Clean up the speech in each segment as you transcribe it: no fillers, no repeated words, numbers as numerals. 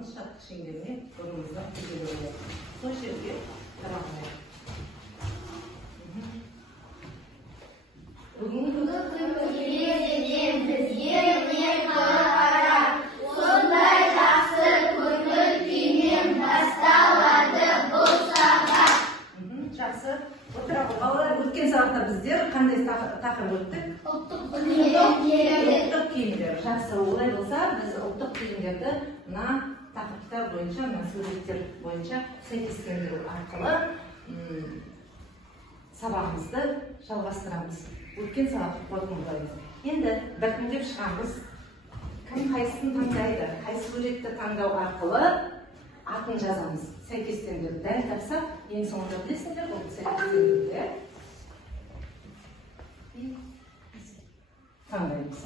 сабағымыз шаттық шеңберіне бұрымызға көтеріледі. Сол жерге қарамайды. Бүгінгі президент бізге не қарап, сондай жақсы көңіл күймен басталады бұл сабақ. Жақсы. Отыра ғой. Балалар, өткен сабақта біздер қандай тақырып өттік? Ұлттық киімдер. Ұлттық киімдер. Жақсы. Олай болса, біз ұлттық киімдерді мына тақырыптар бойынша, мына суреттер бойынша сәйкестендіру арқылы сабағымызды жалғастырамыз. Өткен сабақты қорытындылаймыз. Енді біртіндеп шығамыз. Кім қайсысын таңдайды? Қайсы суретті таңдау арқылы атын жазамыз. Сәйкестендіру. Дәл тапсақ, ең соңында білесіңдер, ол сәйкестендіруді. Таңдаймыз.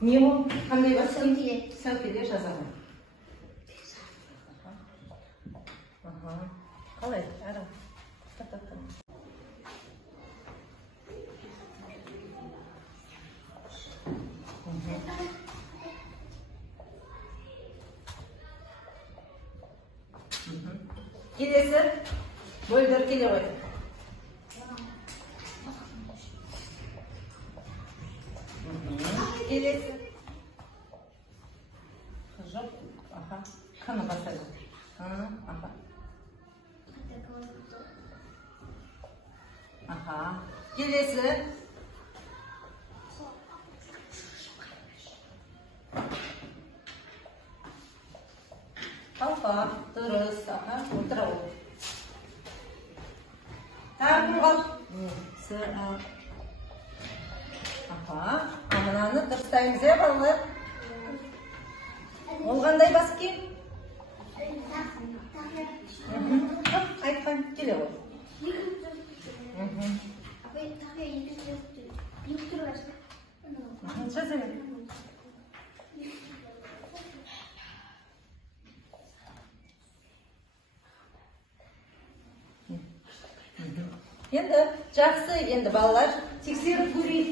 Не ол? Қандай бар? Сәукеде жазамын. Қалай? Әрі. Келесі бөлдір келе қойды. Келесі. Жоқ. Қаны басады. Келесі. Қалқа, дұрыс, отыра ол. Тағым қал. Мынаны дұрыстаймыз, балалар? Ол қандай бас киім? Айтқан, келе ғой. Жазайын. Енді жақсы, енді балалар тексеріп көрейік.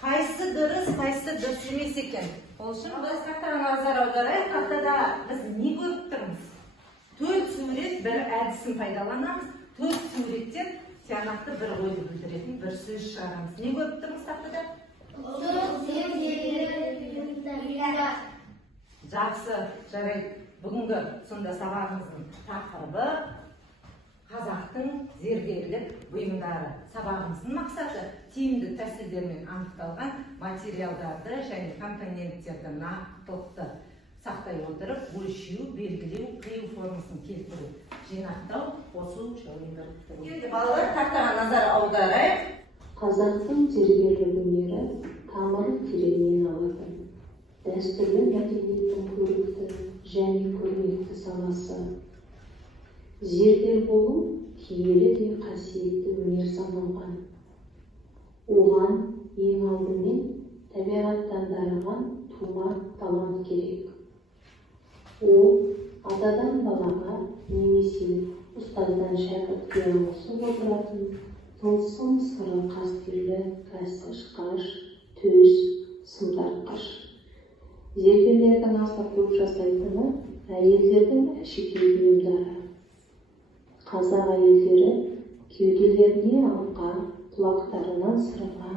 Қайсы дұрыс, қайсы дұрыс емес екен. Ол үшін біз тақтаға назар аударайық. Тақтада біз не көріп тұрмыз? 4 сурет бір әдісін пайдаланамыз. 4 суреттен тиянақты бір ойды білдіретін бір сөз шығарамыз. Не көріп тұрмыз тақтада? Жақсы, жарайды. Бүгінгі сонда сабағымыздың тақырыбы қазақтың зергерлік бұйымдары. Сабағымыздың мақсаты тиімді тәсілдермен анықталған материалдарды және компоненттерді нақтылықты сақтай отырып, өлшеу, белгілеу, қию формасын келтіру, жинақтау, қосу, жолындыру. Енді балалар тақтаға назар аударайық. Қазақтың зергерлік өнері тамыры тереңнен алады. Дәстүрлі мәдениеттің көрікті және көрнекті саласы. Зергер болу киелі де қасиетті өнер саналған. Оған ең алдымен табиғаттан дарыған тума талант керек. Ол атадан балаға немесе ұстаздан шәкіртке ауысып отыратын тылсым сыры қастерлі кәсіш қаш, төс, сымтартқыш. Зергерлердің аса көп жасайтыны әйелдердің әшекей бұйымдары. Қазақ әйелдері кеуделеріне алқа, құлақтарына сырға,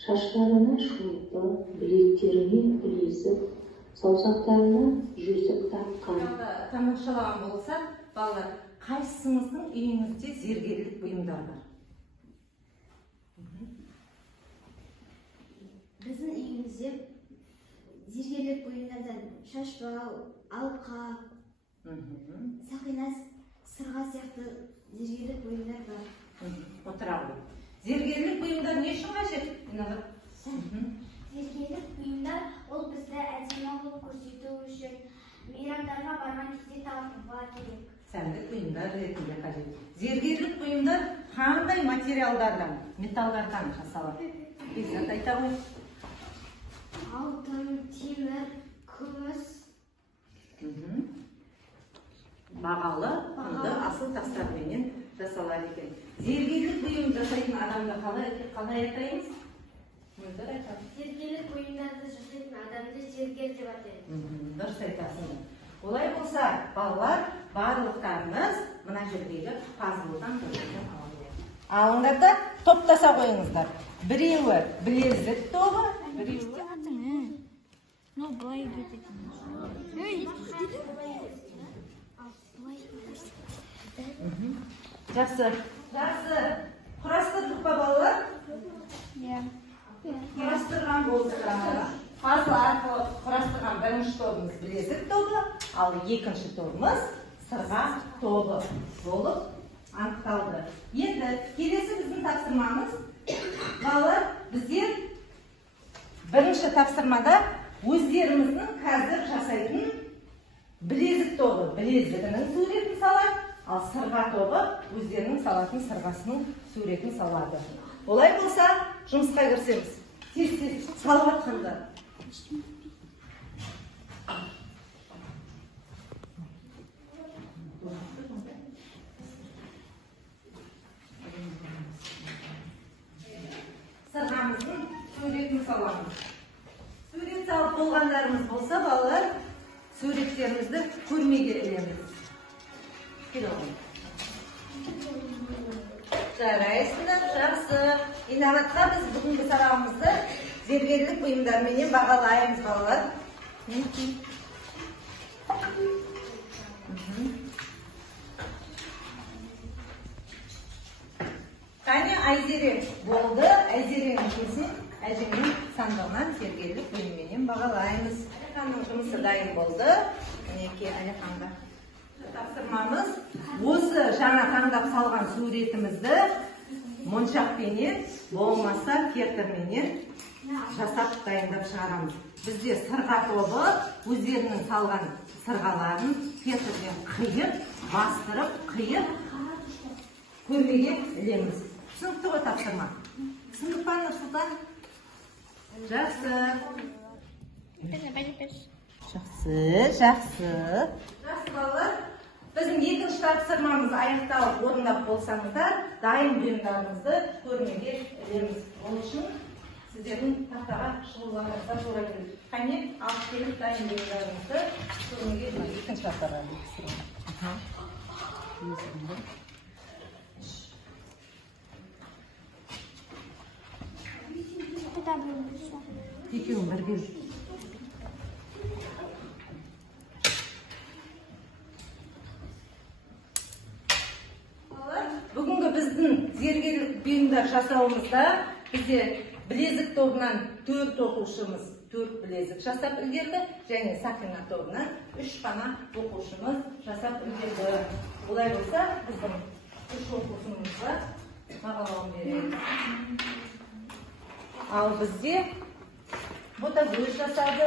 шаштарына шолпы, білектеріне білезік, саусақтарына жүзік таққан. Тамашалаған болса, балалар, қайсыңыздың үйіңізде зергерлік бұйымдар бар? Біздің үйімізде зергерлік бұйымдардан шашбау, алқа, сақина, сырға сияқты зергерлік бұйымдар бар. Отыра ғой. Зергерлік бұйымдар не үшін қажет? Зергерлік бұйымдар ол бізді әдемі қылып көрсету үшін, мейрамдарға барған кезде тағуға керек. Сәндік бұйымдар ретінде қажет. Зергерлік бұйымдар қандай материалдардан, металдардан жасалады? Бекзат айта ғой. Алтын, темір, күміс. Бағалы, құнды асыл тастарменен жасалады екен. зергерлік бұйым жасайтын адамды қалай атаймыз? Мөлдір айтады. Зергерлік бұйымдарды жасайтын адамды зергер деп атайды. Дұрыс айтасың. Олай болса, балалар, барлықтарыңыз мына жердегі пазлдан көрсеткен алыңдар да топтаса қойыңыздар. Біреуі білезік тобы, біреуі жақсы. Құрастырдық па балалар? Құрастырған болдық. Пазл арқылы құрастырған бірінші тобымыз білезік тобы, ал екінші тобымыз сырға тобы болып анықталды. Енді келесі біздің тапсырмамыз, балалар, біздер бірінші тапсырмада өздеріміздің қазір жасайтын білезік тобы білезігінің суретін салады, ал сырға тобы өздерінің салатын сырғасының суретін салады. Олай болса, жұмысқа кірісеміз. Тез салып атқандар. Сырғамыздың суретін саламыз. Сурет салып болғандарымыз болса, балалар, суреттерімізді көрмеге ілеміз. Жарайсыңдар, жақсы. Инабатқа біз бүгінгі сабағымызды зергерлік бұйымдарменен бағалаймыз, балалар. Қане Айзере болды. Айзеренің кесін әжеңнің сандығынан зергерлік бұйымменен бағалаймыз. Әлиханның жұмысы дайын болды. Мінеке Әлиханға тапсырмамыз осы жаңа таңдап салған суретімізді моншақпенен, болмаса кетірменен жасап дайындап шығарамыз. Бізде сырға тобы өздерінің салған сырғаларын кетірден қиып, бастырып, қиып, көрмеге ілеміз. Түсінікті ғой тапсырма? Түсінік па, Нұрсұлтан? Жақсы. Жақсы балалар. Біздің екінші тапсырмамыз аяқталып орындап болсаңыздар, дайын бұйымдарыңызды көрмеге ілеміз. Ол үшін сіздердің тақтаға шығуларыңызға тура келеді. Қане, алып келіп дайын бұйымдарыңызды көрмеге ілеміз. Екінші тақтаға екеуін бірге. Бүгінгі біздің зергерлік бұйымдар жасауымызда бізде білезік тобынан 4 оқушымыз 4 білезік жасап үлгерді, және Сақина тобынан 3 қана оқушымыз жасап үлгерді. Олай болса, біздің 3 оқушымызға бағалауын береміз. Ал бізде Ботагөз жасады,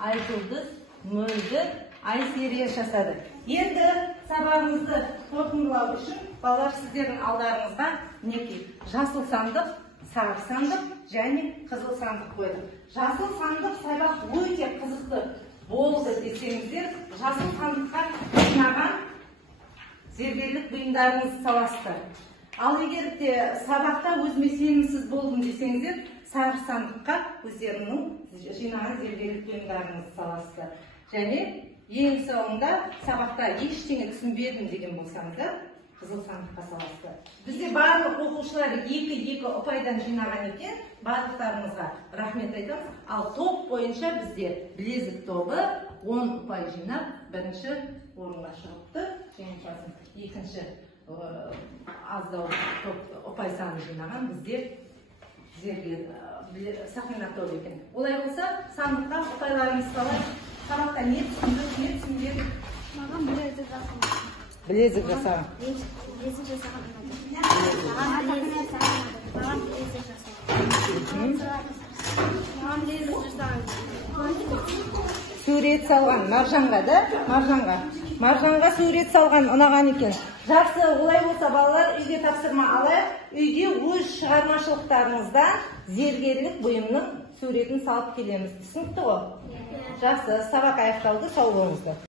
Айжұлдыз, Мөлдір, Айсере жасады. Енді сабағымызды қорытындылау үшін балалар сіздердің алдарыңызға мінекей жасыл сандық, сары сандық және қызыл сандық қойды. Жасыл сандық сабақ өте қызықты болды десеңіздер, жасыл сандыққа жинаған зергерлік бұйымдарыңыз саласыздар. Ал егер де сабақта өзіме сенімсіз болдым десеңіздер, сары сандыққа өздерінің жинаған зергерлік бұйымдарыңызды саласыздар. Және ең соңында сабақта ештеңе түсінбедім деген болсаңыздар, қызыл сандыққа саласыздар. Бізде барлық оқушылар 2-2 ұпайдан жинаған екен, барлықтарыңызға рахмет айтамыз. Ал топ бойынша бізде білезік тобы 10 ұпай жинап, бірінші орынға шығыпты, жеңімпазым. Екінші аздау топ ұпай саны жинаған бізде Сақина тобы екен. Олай болса, сандыққа ұпайларымыз қалай? Сабақта не түсіндік? Маған білезік жасаған. Білезік жасаған. Білезік жасаған. Маған білезік жасаған. Маған білезік жасаған. Сурет салған Маржанға да? Маржанға сурет салған ұнаған екен. Жақсы, олай болса балалар үйге тапсырма алайық. Үйге өз шығармашылықтарыңыздан зергерлік бұйымның суретін салып келеміз. Түсінікті ғой? Жақсы, сабақ аяқталды, сау болыңыздар.